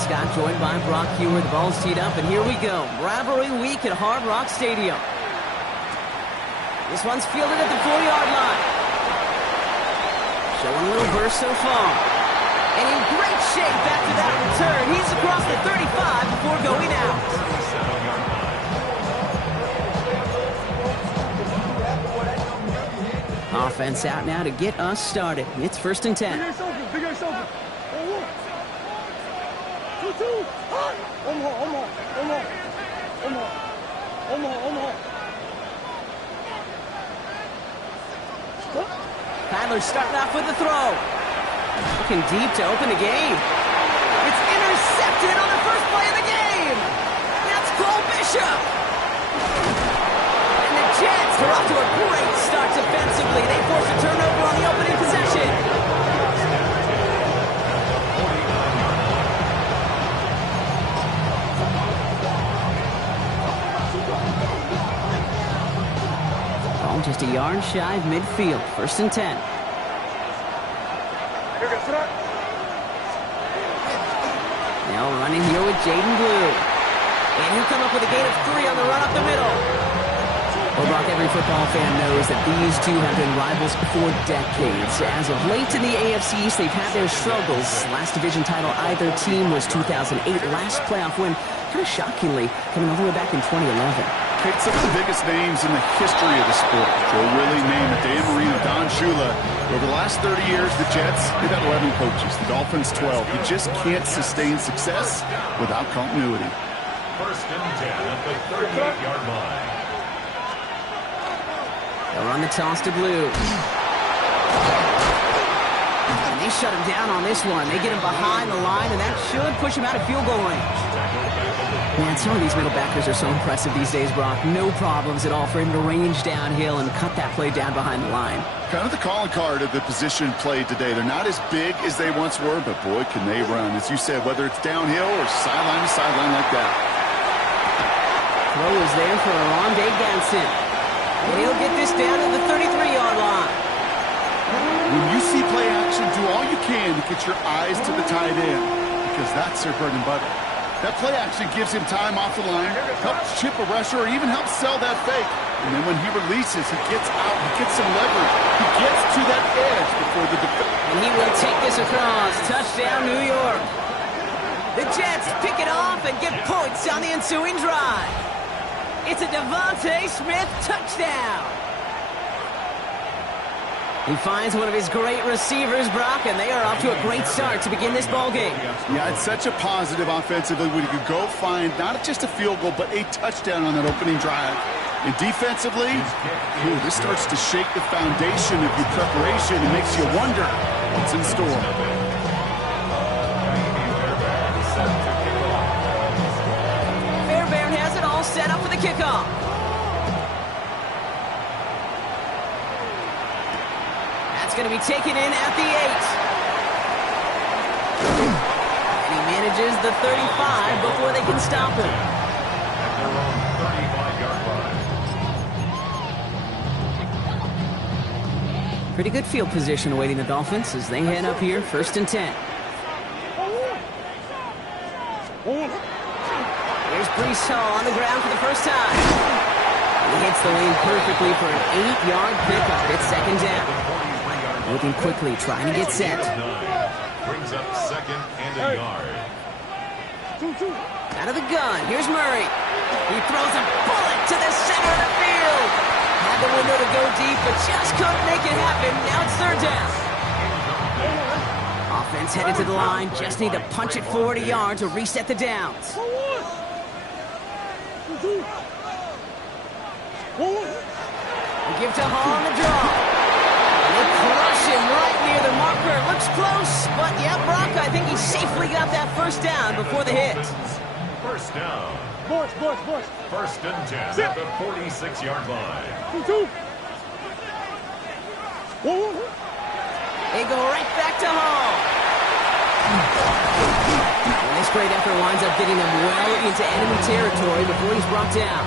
Scott, joined by Brock Huard. The ball's teed up, and here we go. Rivalry week at Hard Rock Stadium. This one's fielded at the 4-yard line. Showing a little burst so far. And in great shape after that return. He's across the 35 before going out. Offense out now to get us started. It's 1st and 10. Big ass open. 2-2. Kyler starting off with the throw. Looking deep to open the game. It's intercepted on the first play of the game. That's Cole Bishop. And the Jets are off to a great start defensively. They force a turnover on the opening possession. Ball just a yard shy of midfield. 1st and 10. Now running here with Jaden Blue. And he'll come up with a gain of 3 on the run up the middle. Well, Brock, every football fan knows that these two have been rivals for decades. As of late in the AFC East, they've had their struggles. Last division title either team was 2008. Last playoff win, kind of shockingly, coming all the way back in 2011. Picked some of the biggest names in the history of the sport. Joe Willie, Namath, Dan Marino, Don Shula. Over the last 30 years, the Jets, they've had 11 coaches. The Dolphins, 12. You just can't sustain success without continuity. 1st and 10 at the 38-yard line. They'll run the toss to Blue. And they shut him down on this one. They get him behind the line, and that should push him out of field goal range. Man, some of these middle backers are so impressive these days, Brock. No problems at all for him to range downhill and cut that play down behind the line. Kind of the calling card of the position played today. They're not as big as they once were, but boy, can they run. As you said, whether it's downhill or sideline to sideline like that. Throw is there for Arondé Ganson. And he'll get this down to the 33-yard line. When you see play action, do all you can to get your eyes to the tight end, because that's their bread and butter. That play action gives him time off the line, helps chip a rusher, or even helps sell that fake. And then when he releases, he gets out, he gets some leverage. He gets to that edge before the defense. And he will take this across. Touchdown, New York. The Jets pick it off and get points on the ensuing drive. It's a Devontae Smith touchdown. He finds one of his great receivers, Brock, and they are off to a great start to begin this ballgame. Yeah, it's such a positive offensively when you could go find not just a field goal, but a touchdown on that opening drive. And defensively, this starts to shake the foundation of your preparation and makes you wonder what's in store. Fairbairn has it all set up for the kickoff. That's going to be taken in at the 8. And he manages the 35 before they can stop him. At their own 35-yard line. Pretty good field position awaiting the Dolphins as they head up here, 1st and 10. Here's Breece Hall on the ground for the first time. He hits the lane perfectly for an 8-yard pickup. It's 2nd down. Moving quickly, trying to get set. Brings up 2nd and a yard. Out of the gun, here's Murray. He throws a bullet to the center of the field. Had the window to go deep, but just couldn't make it happen. Now it's 3rd down. Offense headed to the line. Just need to punch it forward a yard to reset the downs. They give to Hall on the draw. They crush him right near the marker. Looks close, but yeah, Brock, I think he safely got that 1st down before the hit. 1st down. 1st and 10 at the 46-yard line. They go right back to Hall. And this great effort winds up getting them well into enemy territory before he's brought down.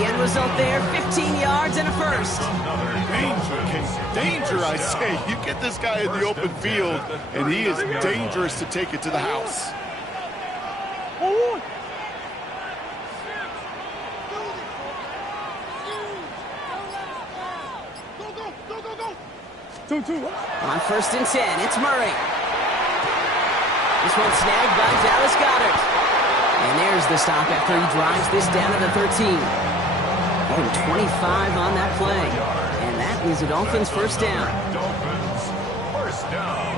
The end result there, 15 yards and a 1st. Danger, I say. You get this guy in the open field, and he is dangerous to take it to the house. On 1st and 10, it's Murray. This one snagged by Dallas Goedert. And there's the stop after he drives this down to the 13. And 25 on that play. And that is a Dolphins first down. Dolphins first down.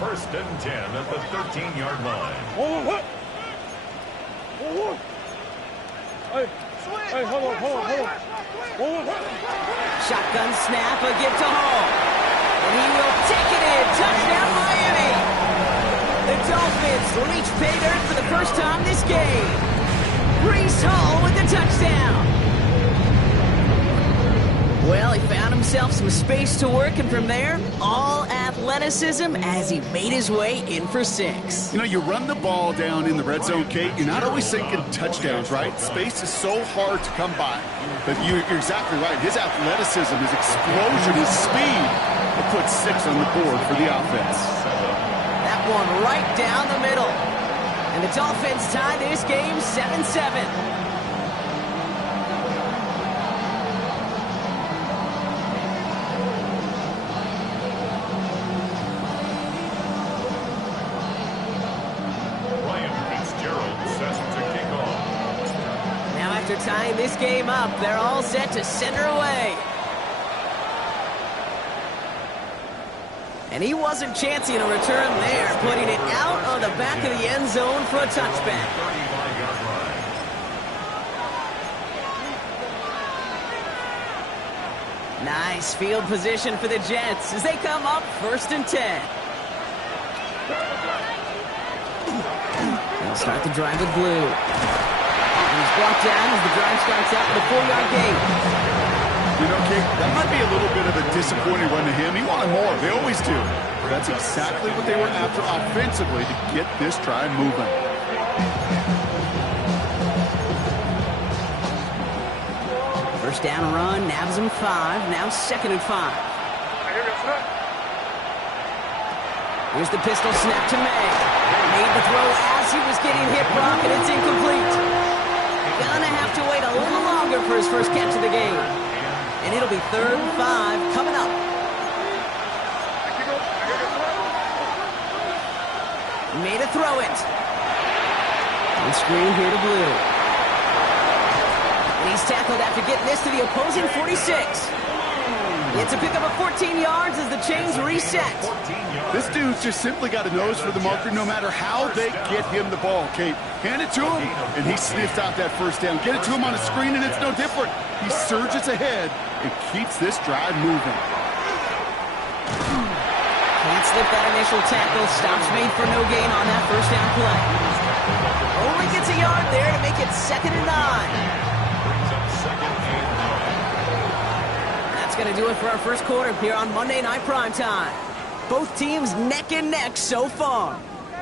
1st and 10 at the 13-yard line. Hey, hold on. Shotgun snap, a give to Hall. And he will take it in. Touchdown, Miami. The Dolphins reach pay dirt for the first time this game. Breece Hall with the touchdown. Well, he found himself some space to work, and from there, all athleticism as he made his way in for 6. You know, you run the ball down in the red zone, Kate, you're not always thinking touchdowns, right? Space is so hard to come by. But you're exactly right. His athleticism, his explosion, his speed will put 6 on the board for the offense. That one right down the middle. And the Dolphins tie this game 7-7. Tying this game up, they're all set to center away. And he wasn't chancing a return there, putting it out on the back of the end zone for a touchback. Nice field position for the Jets as they come up 1st and 10. They'll start the drive with blue. He's brought down as the drive starts out with a 4-yard gain. You know, Kate, that might be a little bit of a disappointing run to him. He wanted more. They always do. But that's exactly what they were after offensively to get this drive moving. First down run, nabs him 5. Now 2nd and 5. Here's the pistol snap to May. Made the throw as he was getting hit, Brock, and it's incomplete. Gonna have to wait a little longer for his first catch of the game. And it'll be 3rd and 5 coming up. Made a throw it. And screen here to Blue. And he's tackled after getting this to the opposing 46. It's a pickup of 14 yards as the chains reset. This dude's just simply got a nose for the marker no matter how they get him the ball, Kate. Hand it to him, and he sniffs out that first down. Get it to him on a screen, and it's no different. He surges ahead and keeps this drive moving. Can't slip that initial tackle. Stops made for no gain on that first down play. Only gets a yard there to make it 2nd and 9. That's going to do it for our first quarter here on Monday Night Primetime. Both teams neck and neck so far.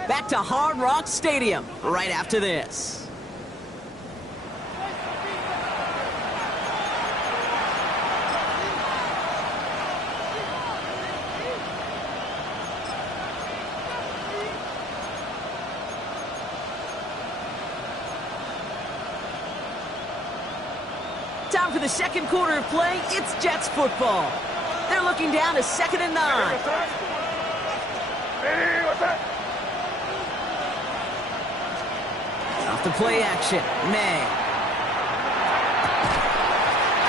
Back to Hard Rock Stadium right after this. Time for the second quarter of play. It's Jets football. They're looking down to 2nd and 9. Off the play action, May.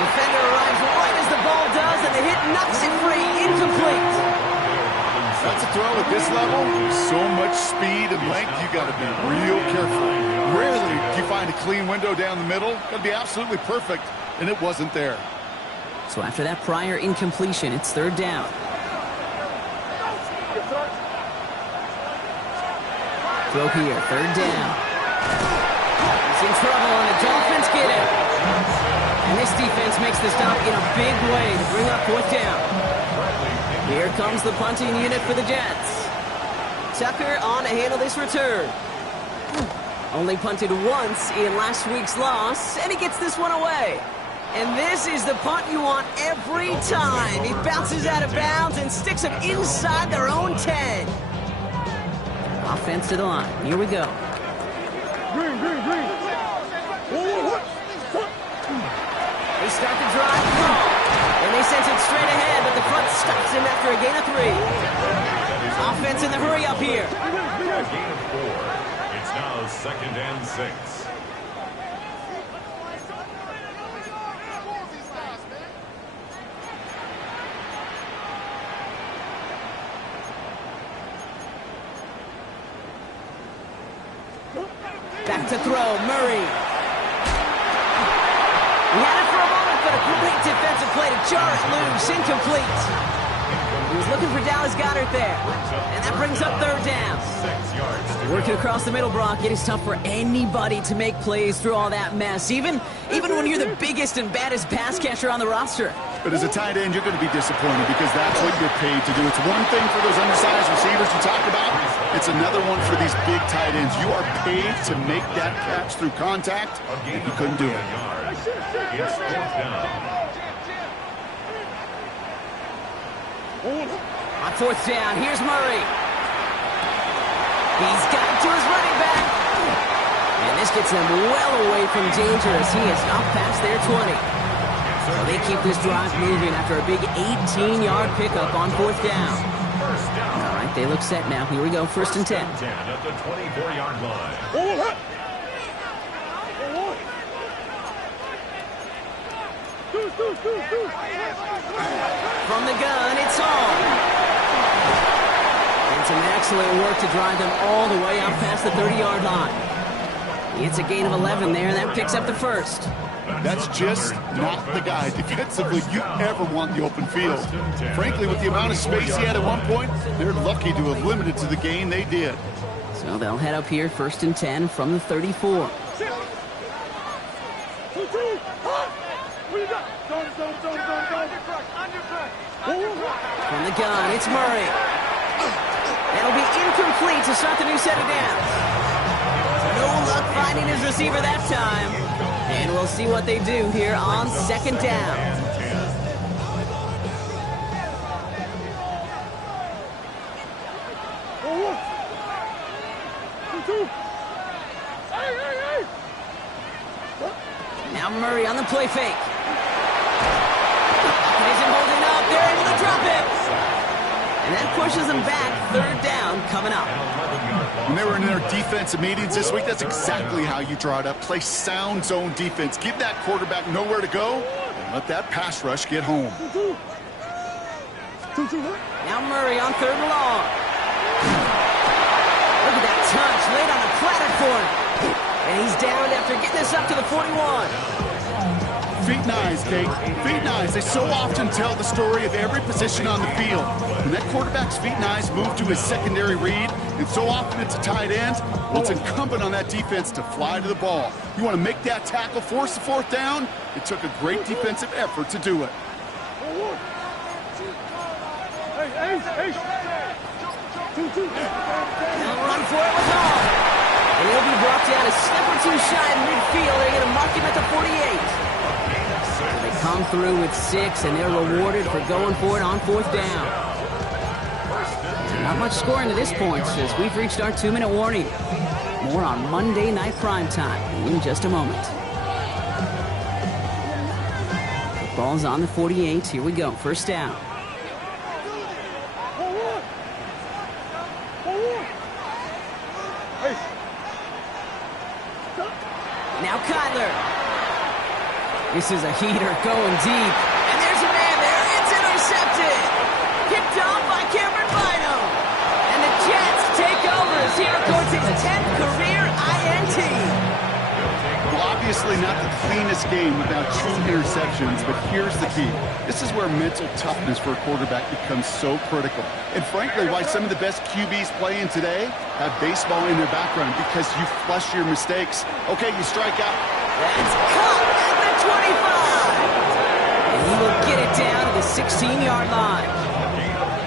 Defender arrives right as the ball does, and the hit knocks it free. Incomplete. That's a throw at this level. So much speed and length, you got to be real careful. Rarely do you find a clean window down the middle. Got to be absolutely perfect, and it wasn't there. So after that prior incompletion, it's 3rd down. Throw here, 3rd down. He's in trouble, and the Dolphins get him. And this defense makes the stop in a big way to bring up 4th down. Here comes the punting unit for the Jets. Tucker on to handle this return. Only punted once in last week's loss, and he gets this one away. And this is the punt you want every time. He bounces out of bounds and sticks them inside their own 10. Offense to the line. Here we go. They start the drive, and they send it straight ahead, but the front stops him after a gain of 3. Offense in the hurry up here. A gain of 4. It's now 2nd and 6. Back to throw, Murray. He had it for a moment, but a great defensive play to jar it loose, incomplete. He was looking for Dallas Goedert there, and that brings up 3rd down. 6 yards. Working across the middle, Brock, it is tough for anybody to make plays through all that mess, even when you're the biggest and baddest pass catcher on the roster. But as a tight end, you're going to be disappointed because that's what you're paid to do. It's one thing for those undersized receivers you talked about. It's another one for these big tight ends. You are paid to make that catch through contact, and you couldn't do it. It's 4th down. On 4th down, here's Murray. He's got it to his running back. And this gets them well away from danger as he is up past their 20. So they keep this drive moving after a big 18-yard pickup on 4th down. All right, they look set now. Here we go, 1st and 10. 10 at the 24-yard line. From the gun, it's Hall. And some excellent work to drive them all the way up past the 30-yard line. It's a gain of 11 there, and that picks up the 1st. That's just not the guy defensively you ever want in the open field. Frankly, with the amount of space he had at one point, they're lucky to have limited to the gain they did. So they'll head up here, 1st and 10 from the 34. From the gun, it's Murray. That'll be incomplete to start the new set of downs. No luck finding his receiver that time. And we'll see what they do here on 2nd down. Now Murray on the play fake. Isn't holding up. They're able to drop it. And that pushes them back. 3rd down coming up. When they were in their defensive meetings this week, that's exactly how you draw it up. Play sound zone defense. Give that quarterback nowhere to go and let that pass rush get home. Now Murray on 3rd and long. Look at that touch laid on a platter for him. And he's down after getting this up to the 41. Feet and eyes, Kate. Feet and eyes. They so often tell the story of every position on the field. When that quarterback's feet and eyes move to his secondary read, and so often it's a tight end, well, it's incumbent on that defense to fly to the ball. You want to make that tackle, force the 4th down? It took a great defensive effort to do it. Now run for it with Hall. And he'll be brought down a step or 2 shy in midfield. They're going to mark him at the 48. So they come through with 6, and they're rewarded for going for it on 4th down. Not much scoring to this point, as we've reached our 2-minute warning. More on Monday Night Primetime in just a moment. The ball's on the 48. Here we go. 1st down. Now Kyler. This is a heater going deep. And there's a man there. It's intercepted. Picked off by Cameron Bynum. And the Jets take over as he records his 10th career INT. Well, obviously not the cleanest game without 2 interceptions, but here's the key. This is where mental toughness for a quarterback becomes so critical. And frankly, why some of the best QBs playing today have baseball in their background, because you flush your mistakes. Okay, you strike out. That's caught at the 25. And he will get it down to the 16-yard line.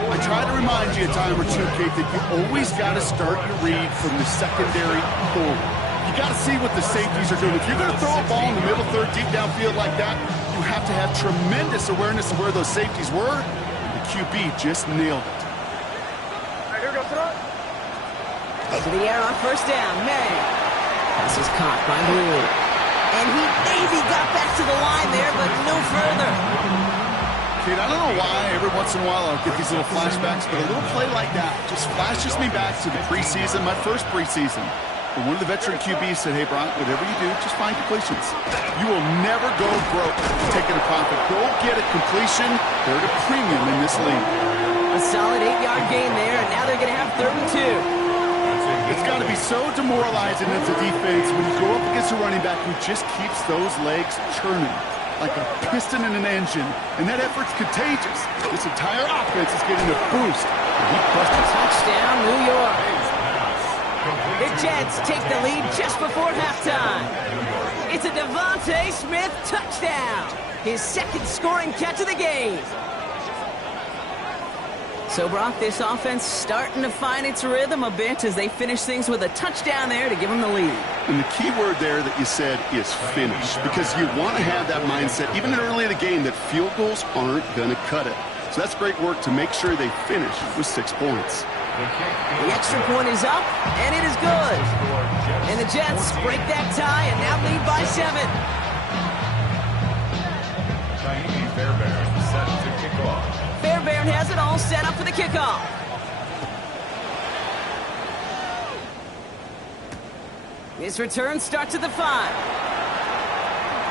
I try to remind you a time or two, Kate, that you always got to start your read from the secondary forward. You got to see what the safeties are doing. If you're going to throw a ball in the middle third, deep downfield like that, you have to have tremendous awareness of where those safeties were. And the QB just nailed it. To the air on 1st down, May. Pass is caught by Blue. And he maybe got back to the line there, but no further. Kid, I don't know why every once in a while I'll get these little flashbacks, but a little play like that just flashes me back to the preseason, my first preseason. But one of the veteran QBs said, hey, Brock, whatever you do, just find completions. You will never go broke taking a profit. Go get a completion. They're at a premium in this league. A solid 8-yard gain there, and now they're going to have 3rd and 2. It's got to be so demoralizing as a defense when you go up against a running back who just keeps those legs churning like a piston in an engine, and that effort's contagious. This entire offense is getting a boost. Touchdown, New York. The Jets take the lead just before halftime. It's a Devontae Smith touchdown, his 2nd scoring catch of the game. So, Brock, this offense starting to find its rhythm a bit as they finish things with a touchdown there to give them the lead. And the key word there that you said is finish, because you want to have that mindset, even early in the game, that field goals aren't going to cut it. So that's great work to make sure they finish with 6 points. The extra point is up, and it is good. And the Jets break that tie and now lead by 7. Fairbairn set to kick off. Fairbairn has it all set up for the kickoff. His return starts at the 5.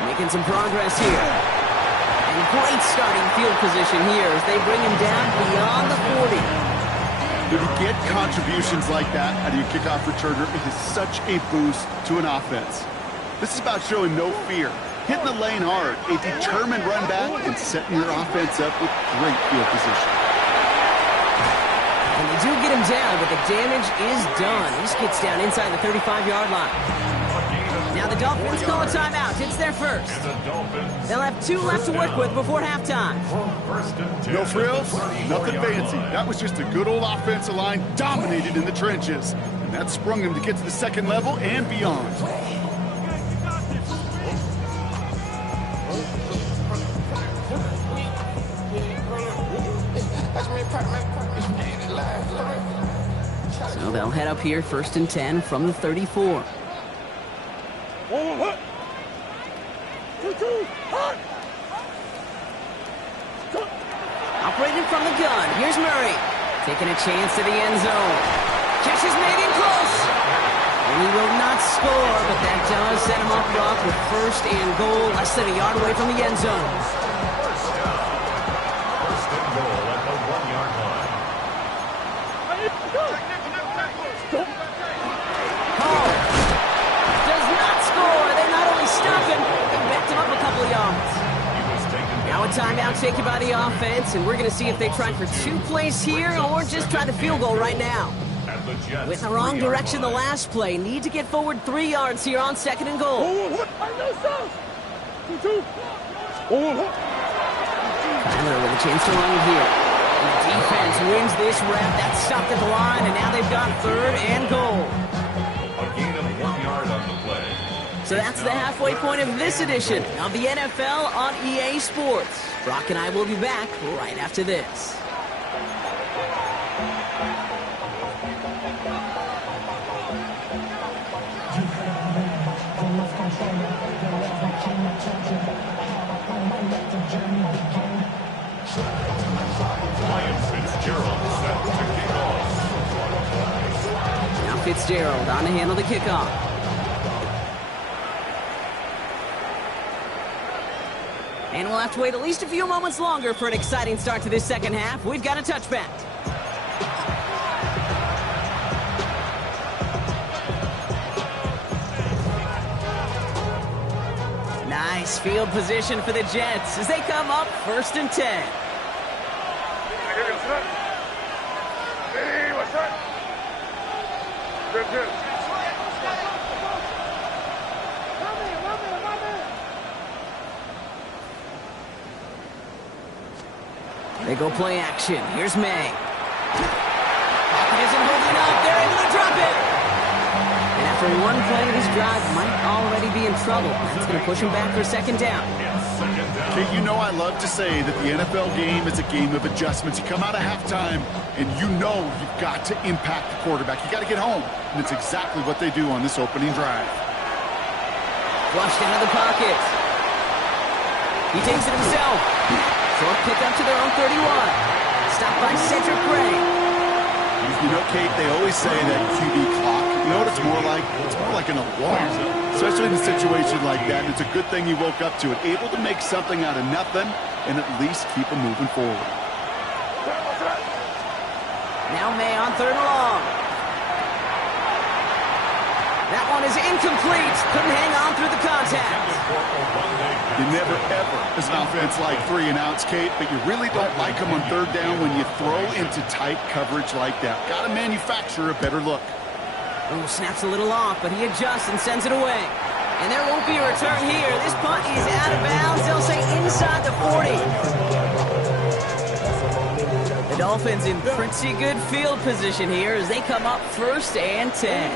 Making some progress here. And great starting field position here as they bring him down beyond the 40. When you get contributions like that out of your kickoff returner, it is such a boost to an offense. This is about showing no fear, hitting the lane hard, a determined run back, and setting your offense up with great field position. And they do get him down, but the damage is done. He just gets down inside the 35-yard line. Now the Dolphins call a timeout. It's their first. They'll have 2 left to work with before halftime. No frills, nothing fancy. That was just a good old offensive line dominated in the trenches. And that sprung them to get to the 2nd level and beyond. So they'll head up here 1st and 10 from the 34. Operating from the gun, here's Murray. Taking a chance to the end zone. Catch is made in close. And he will not score, but that does set him up, Brock, with 1st and goal, less than a yard away from the end zone. First and goal at the 1-yard line. Hall does not score. They not only stop him, they backed him up a couple of yards. Now a timeout taken by the offense, and we're going to see if they try for 2 plays here or just try the field goal right now. With the wrong direction the last play. Need to get forward 3 yards here on 2nd and goal. Tyler with a chance to run it here. And the defense wins this rep. That's stopped at the line, and now they've got 3rd and goal. A gain of 1 yard on the play. So that's the halfway point of this edition of the NFL on EA Sports. Brock and I will be back right after this. Ryan Fitzgerald set to kick off. Now Fitzgerald on to handle the kickoff. And we'll have to wait at least a few moments longer for an exciting start to this 2nd half. We've got a touchback. Nice field position for the Jets as they come up 1st and 10. Hey, what's up? Good. They go play action. Here's May. Pocket isn't holding up. They're able to drop it. And after 1 play, this drive might already be in trouble. That's going to push him back for 2nd down. Okay, you know I love to say that the NFL game is a game of adjustments. You come out of halftime, and you know you've got to impact the quarterback. You got to get home, and it's exactly what they do on this opening drive. Flushed out of the pocket. He takes it himself. Short pick up to their own 31. Stopped by Cedric Gray. You know, Kate, they always say that QB clock, you know what it's more like? It's more like an alarm, especially in a situation like that. It's a good thing you woke up to it, able to make something out of nothing and at least keep them moving forward. Now May on 3rd and long. That one is incomplete. Couldn't hang on through the contact. You never, ever, as an offense, like 3 and outs, Kate, but you really don't like them on 3rd down when you throw into tight coverage like that. Got to manufacture a better look. Oh, snaps a little off, but he adjusts and sends it away. And there won't be a return here. This punt is out of bounds. They'll say inside the 40. The Dolphins in pretty good field position here as they come up 1st and 10.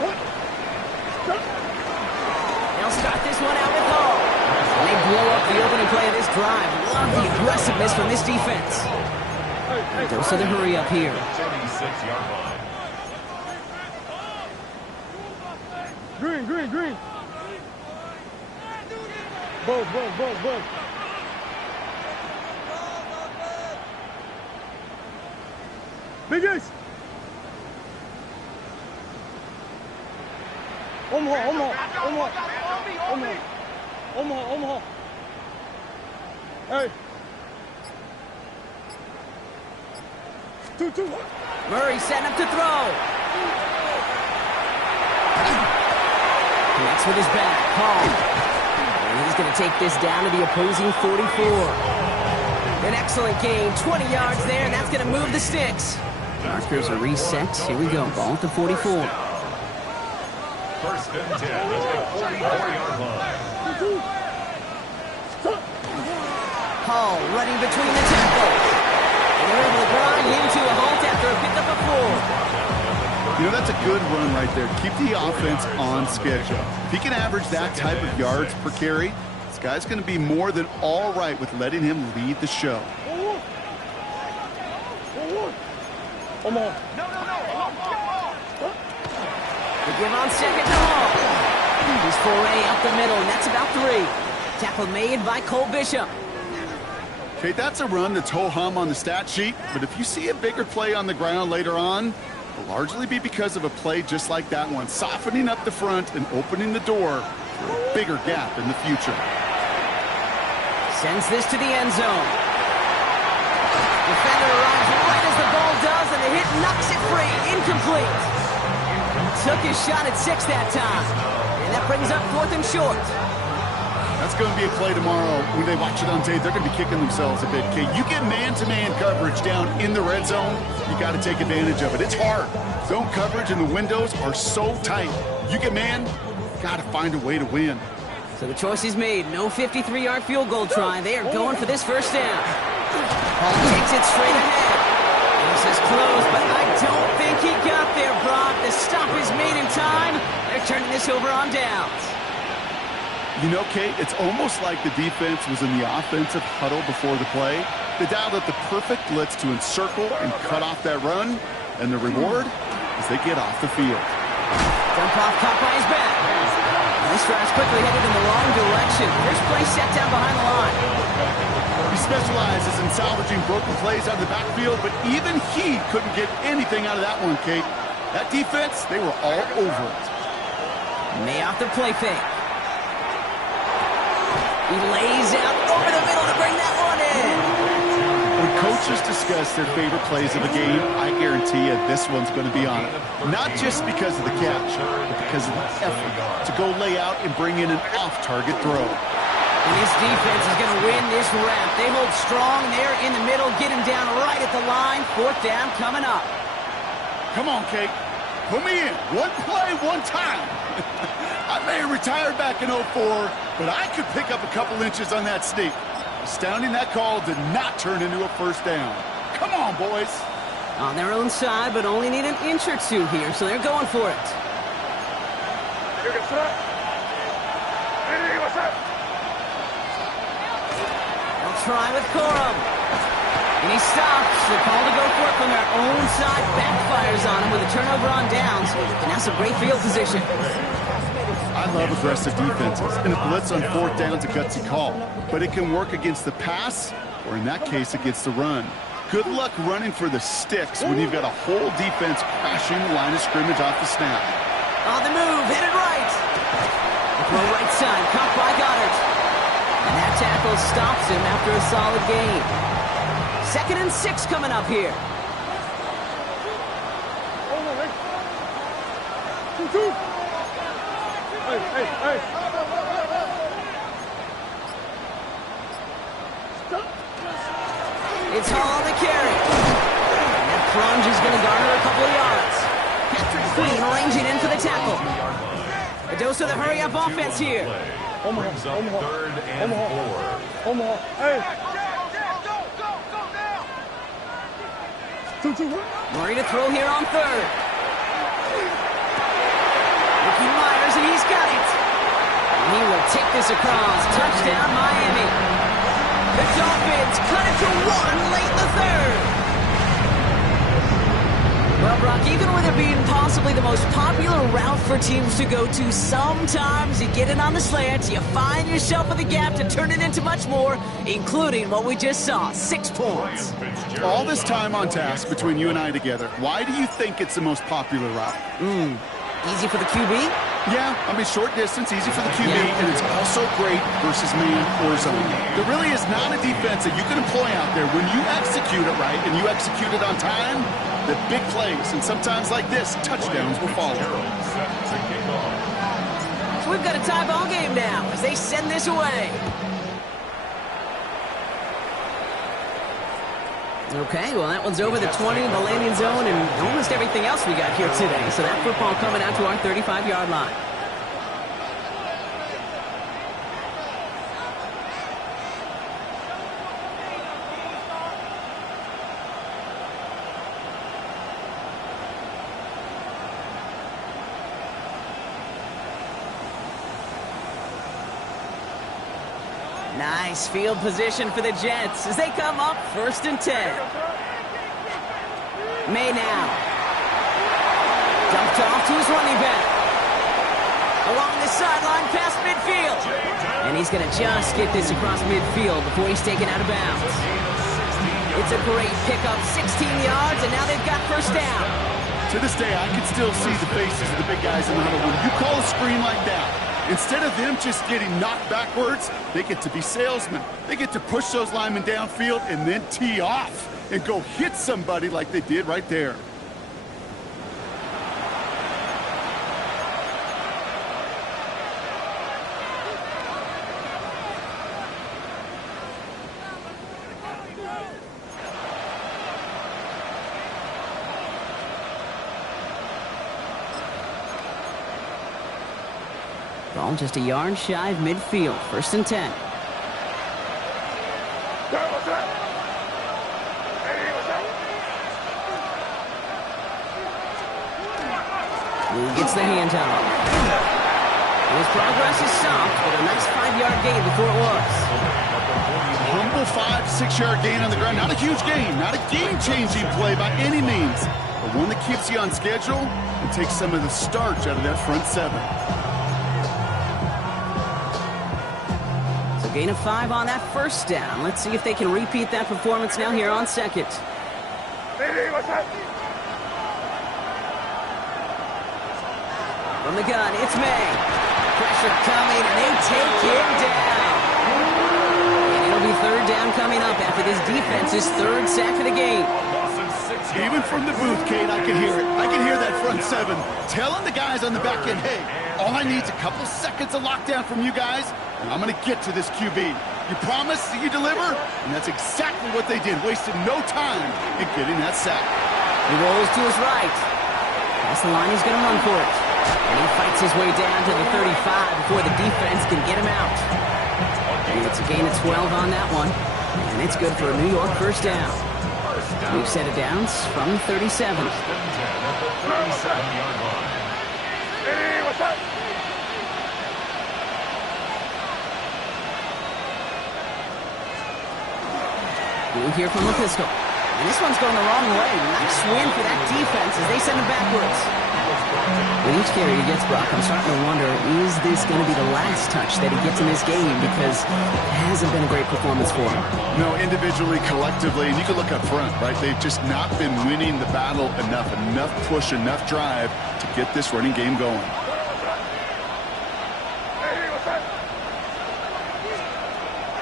They'll start this one out with Hall. And they blow up the opening play of this drive. Love the aggressiveness from this defense. Dose of the hurry up here. 36-yard line. Green. Buzz. Big Ace. Omaha. Hey. 2. Murray setting up to throw. Connects with his back. Hall. And he's going to take this down to the opposing 44. An excellent gain. 20 yards there, and that's going to move the sticks. Markers are reset. Here we go. Ball at the 44. 1st and 10 at the 44-yard line. Hall running between the tackles. And they're able to grind into a halt after a pickup of 4. You know, that's a good run right there. Keep the offense on schedule. If he can average that type of yards per carry, this guy's going to be more than all right with letting him lead the show. They give on 2nd to Hall. He's foray up the middle, and that's about 3. Tackle made by Cole Bishop. Okay, that's a run that's ho-hum on the stat sheet, but if you see a bigger play on the ground later on, it'll largely be because of a play just like that one, softening up the front and opening the door for a bigger gap in the future. Sends this to the end zone. Defender arrives right as the ball does, and the hit knocks it free. Incomplete. Took his shot at 6 that time. And that brings up 4th and short. That's going to be a play tomorrow. When they watch it on tape, they're going to be kicking themselves a bit, Kate. You get man-to-man coverage down in the red zone, you got to take advantage of it. It's hard. Zone coverage and the windows are so tight. You get man, got to find a way to win. So the choice is made. No 53-yard field goal try. They are going for this 1st down. Hall takes it straight ahead. This is close, but I don't think he got there, Brock. The stop is made in time. They're turning this over on downs. You know, Kate, it's almost like the defense was in the offensive huddle before the play. They dialed up the perfect blitz to encircle and cut off that run, and the reward is they get off the field. Dump off caught by his back. And this drive's quickly headed in the wrong direction. First play set down behind the line. He specializes in salvaging broken plays out of the backfield, but even he couldn't get anything out of that one, Kate. That defense, they were all over it. May off the play fake. He lays out over the middle to bring that one in. When coaches discuss their favorite plays of a game, I guarantee you this one's going to be on it. Not just because of the catch, but because of the effort to go lay out and bring in an off-target throw. And this defense is going to win this round. They hold strong there in the middle, get him down right at the line. 4th down coming up. Come on, Kate. Put me in. One play, one time. I may have retired back in 04, but I could pick up a couple inches on that sneak. Astounding that call did not turn into a 1st down. Come on, boys. On their own side, but only need an inch or 2 here, so they're going for it. They'll try with Corum. And he stops. The call to go for it from their own side backfires on him with a turnover on downs. And that's a great field position. I love aggressive defenses, and a blitz on 4th down is a gutsy call. But it can work against the pass, or in that case, against the run. Good luck running for the sticks when you've got a whole defense crashing the line of scrimmage off the snap. On the move, headed right. The throw right side, caught by Goddard. And that tackle stops him after a solid gain. 2nd and 6 coming up here. Hey. It's Hall on the carry. And that plunge is going to garner a couple of yards. Patrick Queen ranging in for the tackle. A dose of the hurry-up offense here. Omaha. 3rd and 4. Omaha. Hey. Murray to throw here on 3rd. Ricky Myers, and he's got it. And he will take this across. Touchdown, Miami. The Dolphins cut it to 1 late in the 3rd. Well, Brock, even with it being possibly the most popular route for teams to go to, sometimes you get it on the slant, you find yourself in the gap to turn it into much more, including what we just saw, 6 points. All this time on task between you and I together, why do you think it's the most popular route? Easy for the QB? Yeah, I mean, short distance, easy for the QB, and it's also great versus man or zone. There really is not a defense that you can employ out there when you execute it right and you execute it on time, the big plays, and sometimes like this, touchdowns will follow. So we've got a tie ball game now as they send this away. Okay, well, that one's over the 20, the landing zone, and almost everything else we got here today. So that football coming out to our 35-yard line. Nice field position for the Jets as they come up 1st and 10. May now. Dumped off to his running back. Along the sideline past midfield. And he's going to just get this across midfield before he's taken out of bounds. It's a great pickup, 16 yards, and now they've got 1st down. To this day, I can still see the faces of the big guys in the huddle. When you call a screen like that, instead of them just getting knocked backwards, they get to be salesmen. They get to push those linemen downfield and then tee off and go hit somebody like they did right there. Ball just a yard shy of midfield. 1st and 10. He gets the handoff. His progress is stopped, but a nice 5-yard gain before it was. Humble 5-6-yard gain on the ground. Not a huge gain, not a game-changing play by any means, but one that keeps you on schedule and takes some of the starch out of that front 7. Gain of 5 on that 1st down. Let's see if they can repeat that performance now here on 2nd. From the gun, it's May. Pressure coming, and they take him down. And it'll be 3rd down coming up after this defense's 3rd sack of the game. Even from the booth, Kate, I can hear it. I can hear that front 7 telling the guys on the back end, hey, all I need is a couple seconds of lockdown from you guys, and I'm going to get to this QB. You promise that you deliver? And that's exactly what they did, wasted no time in getting that sack. He rolls to his right. Past the line, he's going to run for it. And he fights his way down to the 35 before the defense can get him out. And it's a gain of 12 on that one. And it's good for a New York 1st down. We've set it downs from 37. Blue here from the pistol. And this one's going the wrong way. Nice win for that defense as they send him backwards. With each carry he gets, Brock, I'm starting to wonder, is this going to be the last touch that he gets in this game? Because it hasn't been a great performance for him. No, individually, collectively, and you can look up front, right? They've just not been winning the battle enough push, enough drive to get this running game going.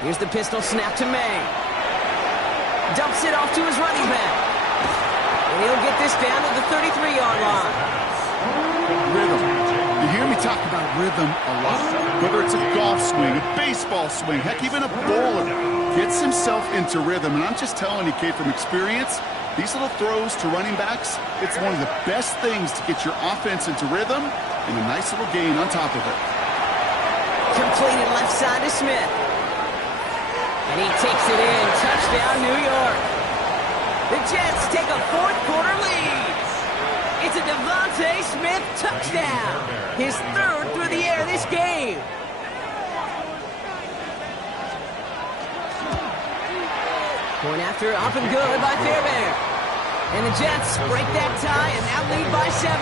Here's the pistol snap to May. Dumps it off to his running back. And he'll get this down to the 33-yard line. Rhythm. You hear me talk about rhythm a lot. Whether it's a golf swing, a baseball swing, heck, even a bowler gets himself into rhythm. And I'm just telling you, Kate, from experience, these little throws to running backs, it's one of the best things to get your offense into rhythm and a nice little gain on top of it. Completed left side to Smith. And he takes it in. Touchdown, New York. The Jets take a fourth-quarter lead. It's a Devontae Smith touchdown. His third through the air this game. Point after, up and good by Fairbairn. And the Jets break that tie and now lead by 7.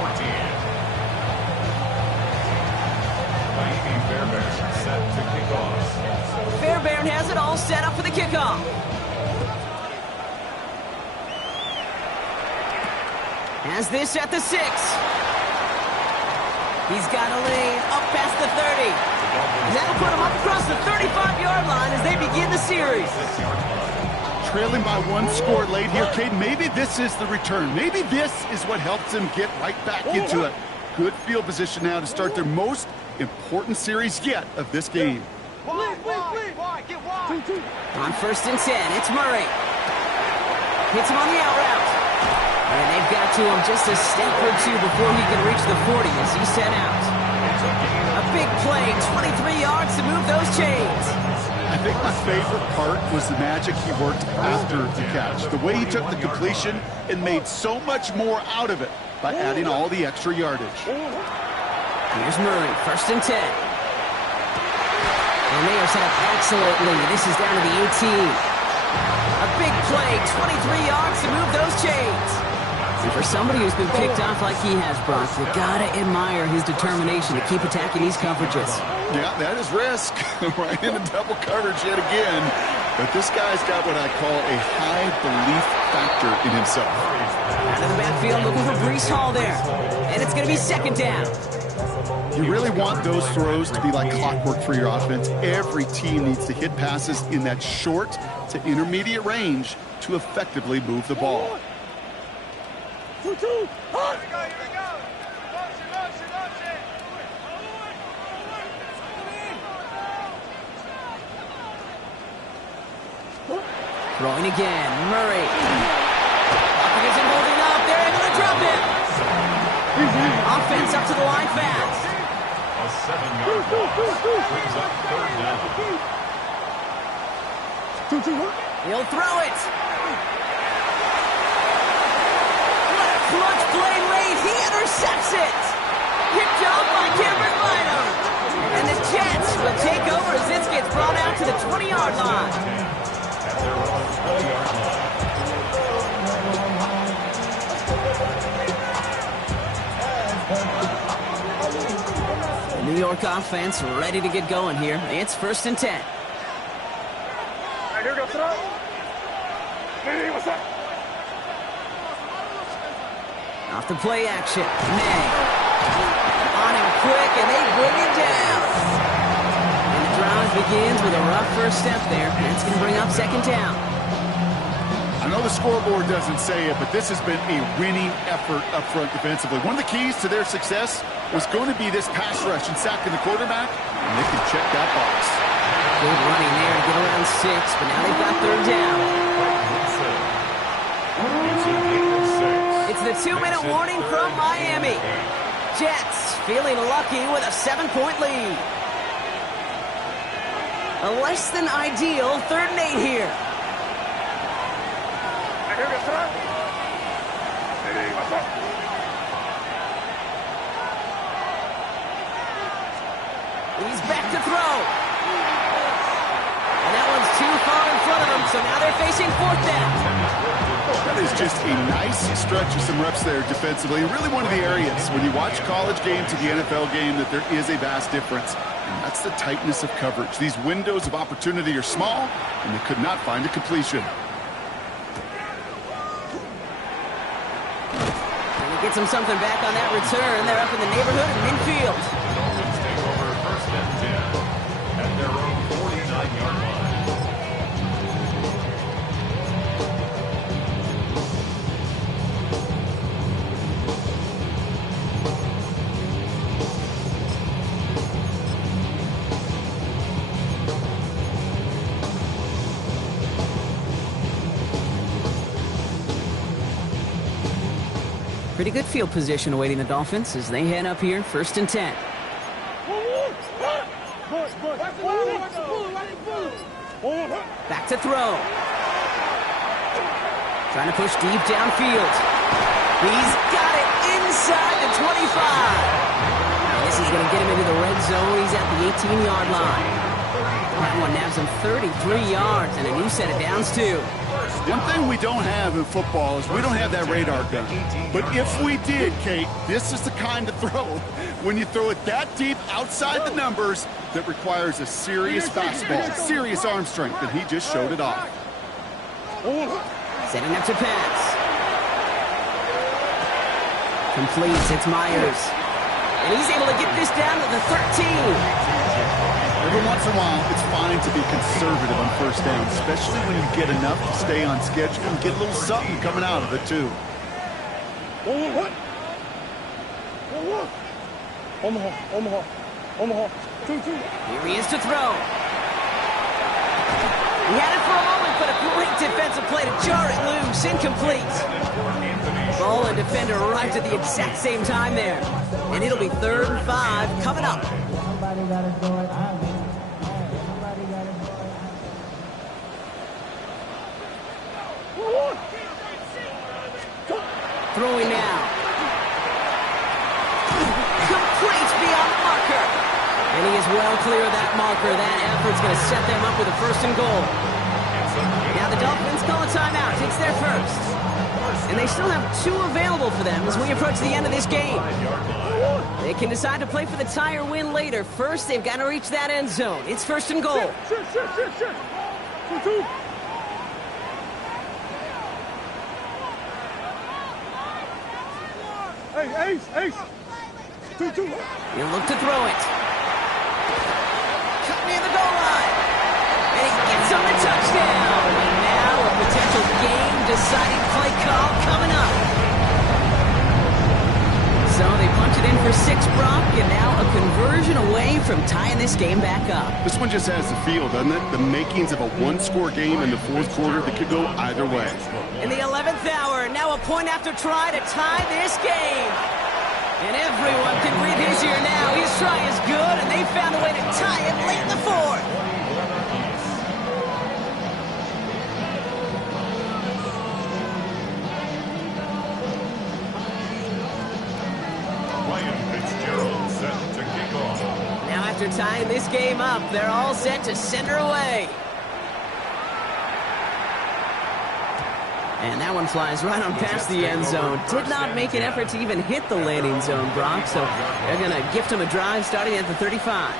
14. Miami Fairbairn set to kick off. Fairbairn has it all set up for the kickoff. Has this at the 6. He's got a lane up past the 30. And that'll put him up across the 35-yard line as they begin the series. Trailing by 1 score late here, Cade. Maybe this is the return. Maybe this is what helps them get right back into it. Good field position now to start their most important series yet of this game. On 1st and 10, it's Murray. Hits him on the out route. And they've got to him just a step or two before he can reach the 40 as he's sent out. A big play, 23 yards to move those chains. I think my favorite part was the magic he worked after the catch. The way he took the completion and made so much more out of it by adding all the extra yardage. Here's Murray, 1st and 10. And they are set up excellently. This is down to the 18. A big play, 23 yards to move those chains. And for somebody who's been picked off like he has, Brock, you gotta admire his determination to keep attacking these coverages. Yeah, that is risk. Right into double coverage yet again. But this guy's got what I call a high belief factor in himself. Out of the backfield, looking for Breece Hall there. And it's gonna be 2nd down. You really want those throws to be like clockwork for your offense. Every team needs to hit passes in that short to intermediate range to effectively move the ball. 2-2. Here we go. Throwing again, Murray. He isn't holding up. They're able to drop him. Offense up to the line fast. A 7-yard loss brings up 3rd down. 2-2. He'll throw it. What a clutch play late. He intercepts it. Picked off by Cameron Minor. And the Jets will take over as this gets brought out to the 20-yard line. At their own 20-yard line. The New York offense ready to get going here. It's 1st and 10. Here we go, throw. Hey, what's up? Off the play action. May. On him quick, and they bring him down. And the drive begins with a rough first step there. That's going to bring up 2nd down. I know the scoreboard doesn't say it, but this has been a winning effort up front defensively. One of the keys to their success was going to be this pass rush and sacking the quarterback, and they can check that box. Good running there to get around 6, but now they've got 3rd down. It's the 2-minute warning from Miami. Jets feeling lucky with a 7-point lead. A less than ideal 3rd and 8 here. Here we go, throw. Hey, what's up? He's back to throw. And that one's too far in front of them, so now they're facing fourth down. That is just a nice stretch of some reps there defensively. Really one of the areas when you watch college game to the NFL game that there is a vast difference. And that's the tightness of coverage. These windows of opportunity are small, and they could not find a completion. And he gets him something back on that return. They're up in the neighborhood of midfield. Dolphins take over 1st and 10 at their own 49-yard line. Pretty good field position awaiting the Dolphins as they head up here, 1st and 10. Back to throw. Trying to push deep downfield. He's got it inside the 25. And this is going to get him into the red zone. He's at the 18-yard line. That one nabs him 33 yards and a new set of downs, too. One thing we don't have in football is we don't have that radar gun. But if we did, Kate, this is the kind of throw, when you throw it that deep outside the numbers, that requires a serious fastball, serious arm strength, and he just showed it off. Setting up to pass. Completes, it's Myers. And he's able to get this down to the 13. Every once in a while, it's fine to be conservative on 1st down, especially when you get enough to stay on schedule and get a little something coming out of it, too. Here he is to throw. He had it for a moment, but a great defensive play to jar it loose. Incomplete. Ball and defender arrived at the exact same time there. And it'll be 3rd and 5 coming up. Throwing now. Complete beyond the marker. And he is well clear of that marker. That effort's going to set them up with a 1st and goal. Now the Dolphins call a timeout. It's their first. And they still have 2 available for them as we approach the end of this game. They can decide to play for the tie or win later. First, they've got to reach that end zone. It's 1st and goal. Ace. 2-2. He'll look to throw it. Cut near the goal line. And he gets on the touchdown. And now a potential game-deciding play call coming up. So they punch it in for 6, Brock, and now a conversion away from tying this game back up. This one just has the feel, doesn't it? The makings of a one-score game in the 4th quarter that could go either way. In the 11th hour, now a point after try to tie this game. And everyone can breathe easier now. His try is good, and they found a way to tie it late in the 4th. Now after tying this game up, they're all set to send her away. And that one flies right on past the end zone. Did not make an effort to even hit the landing zone, Brock, so they're going to gift him a drive starting at the 35.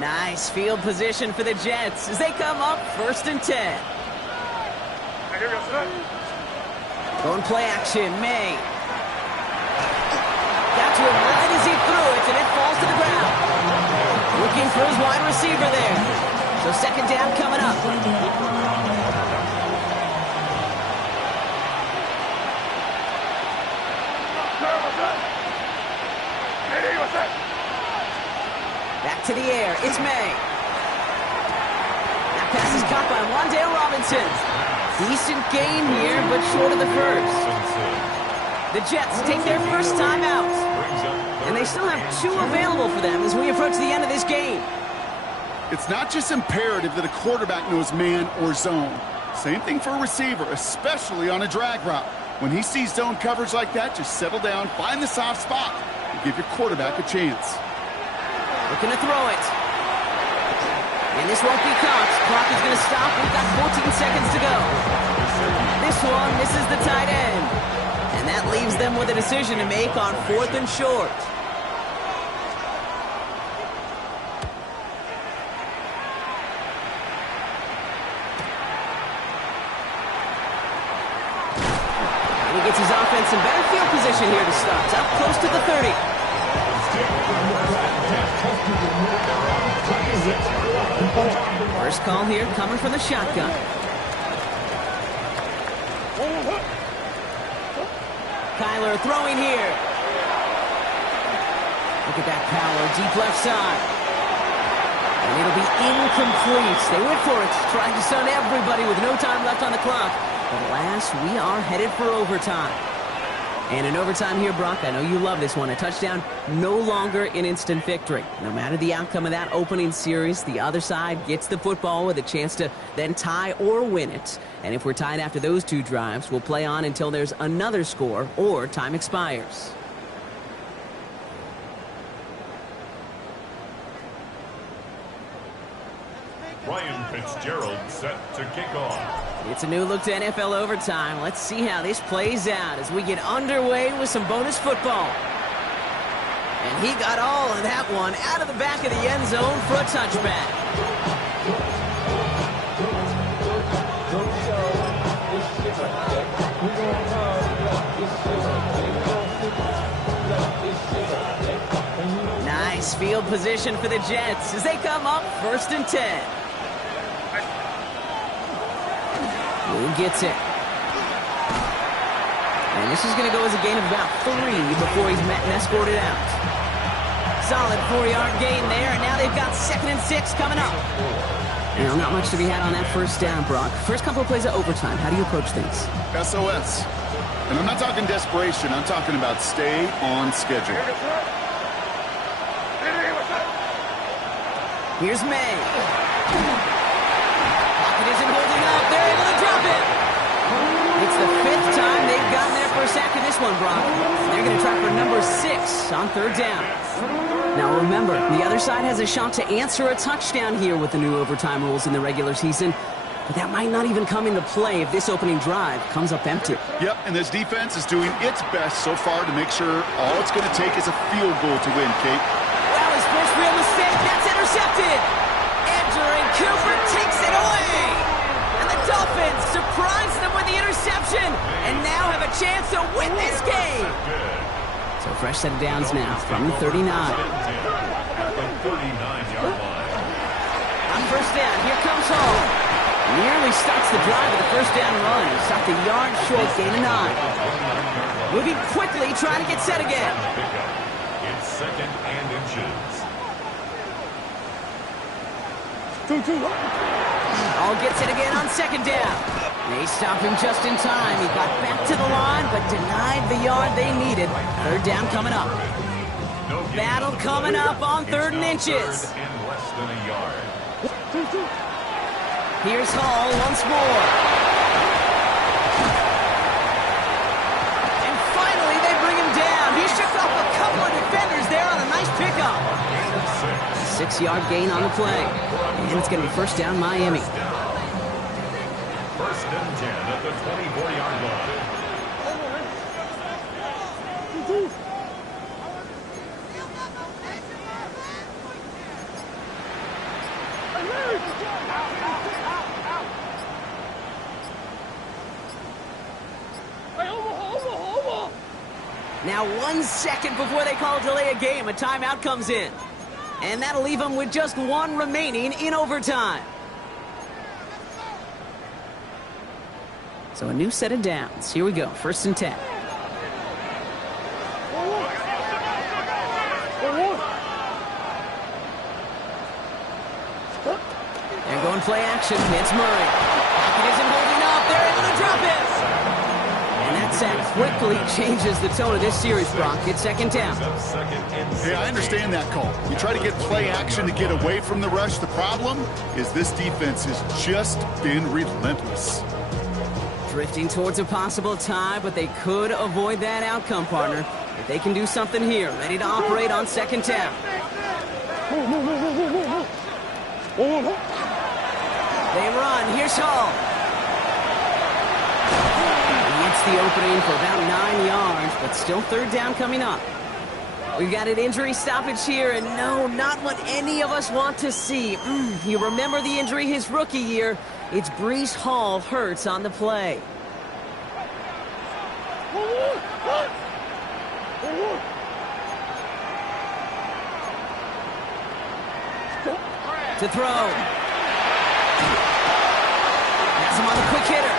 Nice field position for the Jets as they come up 1st and 10. Going play action, May. Got to him right as he threw it, and it falls to the ground. Looking for his wide receiver there. So 2nd down coming up. Back to the air. It's May. That pass is caught by Wan'Dale Robinson. Decent gain here, but short of the 1st. The Jets take their first time out. And they still have 2 available for them as we approach the end of this game. It's not just imperative that a quarterback knows man or zone. Same thing for a receiver, especially on a drag route. When he sees zone coverage like that, just settle down, find the soft spot, and give your quarterback a chance. Looking to throw it. And this won't be caught. Clock is going to stop. We've got 14 seconds to go. This one misses the tight end. And that leaves them with a decision to make on 4th and short. He gets his offense in better field position here to start. It's up close to the 30. First call here coming from the shotgun. Kyler throwing here. Look at that power, deep left side. And it'll be incomplete. They went for it, trying to stun everybody with no time left on the clock. But alas, we are headed for overtime. And in overtime here, Brock, I know you love this one. A touchdown, no longer an instant victory. No matter the outcome of that opening series, the other side gets the football with a chance to then tie or win it. And if we're tied after those two drives, we'll play on until there's another score or time expires. Ryan Fitzgerald set to kick off. It's a new look to NFL overtime. Let's see how this plays out as we get underway with some bonus football. And he got all of that one out of the back of the end zone for a touchback. Nice field position for the Jets as they come up 1st and 10. Who gets it? And this is going to go as a gain of about 3 before he's met and escorted out. Solid 4-yard gain there, and now they've got 2nd and 6 coming up. You know, not much to be had on that first down, Brock. First couple of plays of overtime. How do you approach things? SOS. And I'm not talking desperation. I'm talking about stay on schedule. Here's May. Pocket isn't holding up. They're able to drop it. It's the 5th time they've gotten their first sack of this one, Brock. They're going to try for number 6 on 3rd down. Now remember, the other side has a shot to answer a touchdown here with the new overtime rules in the regular season. But that might not even come into play if this opening drive comes up empty. Yep, and this defense is doing its best so far to make sure all it's going to take is a field goal to win, Kate. Well, his first real mistake, that's intercepted. Edgerrin Cooper takes it away. And the Dolphins surprise them with the interception and now have a chance to win this game. So fresh set of downs now from the 39. At the 39-yard line. On first down, here comes Hall. Nearly starts the drive with the first down run. He stopped a yard short, gain of 9. Moving quickly, trying to get set again. It's 2nd and inches. 2-2. Hall gets it again on 2nd down. They stop him just in time. He got back to the line, but denied the yard they needed. 3rd down coming up. Battle coming up on 3rd and inches. And less than a yard. 2-2. Here's Hall once more. And finally, they bring him down. He shook off a couple of defenders there on a nice pickup. 6-yard gain on the play. And it's going to be first down, Miami. 1st and 10 at the 24-yard line. 2-2. Now 1 second before they call delay a game, a timeout comes in. And that'll leave them with just 1 remaining in overtime. So a new set of downs. Here we go, 1st and 10. They're going play action. It's Murray. Pocket isn't holding up. They're able to drop it. And that sack quickly changes the tone of this series, Brock. It's 2nd down. Hey, I understand that call. You try to get play action to get away from the rush. The problem is this defense has just been relentless. Drifting towards a possible tie, but they could avoid that outcome, partner. If they can do something here, ready to operate on second down. They run. Here's Hall. He hits the opening for about 9 yards, but still third down coming up. We've got an injury stoppage here, and no, not what any of us want to see. You remember the injury his rookie year. It's Breece Hall hurts on the play. To throw. That's him on the quick hitter.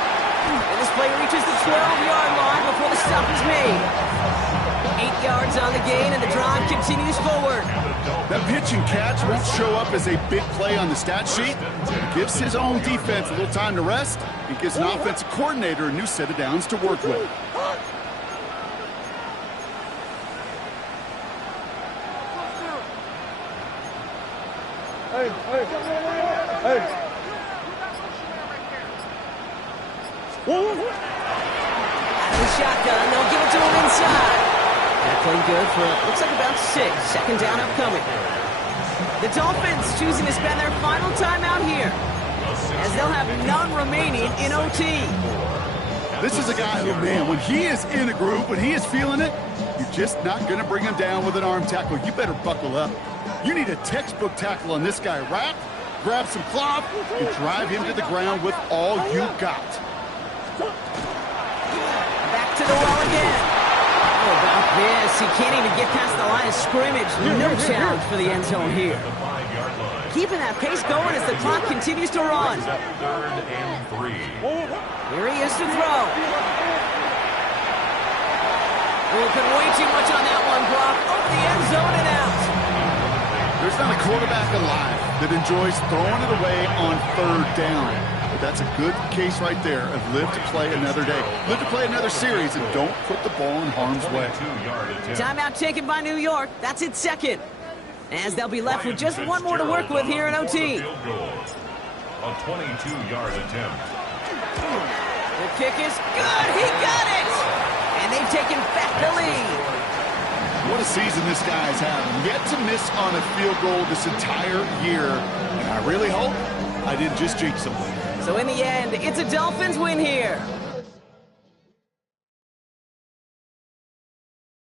And this play reaches the 12-yard line before the stop is made. 8 yards on the gain, and the drive continues forward. That pitch and catch won't show up as a big play on the stat sheet. It gives his own defense a little time to rest. It gives an offensive coordinator a new set of downs to work with. Hey. Out of the shotgun, they'll give it to him inside. That played good for, looks like about 6. Second down upcoming. The Dolphins choosing to spend their final timeout here, as they'll have none remaining in OT. This is a guy who, man, when he is in a groove, when he is feeling it, you're just not going to bring him down with an arm tackle. You better buckle up. You need a textbook tackle on this guy. Wrap, grab some cloth, and drive him to the ground with all you got. Back to the well again. How about this? He can't even get past the line of scrimmage. No challenge for the end zone here. Keeping that pace going as the clock continues to run. Third and 3. Here he is to throw. Been way too much on that one, Brock. Over the end zone and out. There's not a quarterback alive that enjoys throwing it away on third down. But that's a good case right there of live to play another day. Live to play another series, and don't put the ball in harm's way. Timeout taken by New York. That's its second. As they'll be left with just one more to work with here in OT. A 22-yard attempt. The kick is good. He got it. And they've taken back the lead. What a season this guy's having. Yet to miss on a field goal this entire year. And I really hope I didn't just jinx him. So in the end, it's a Dolphins win here.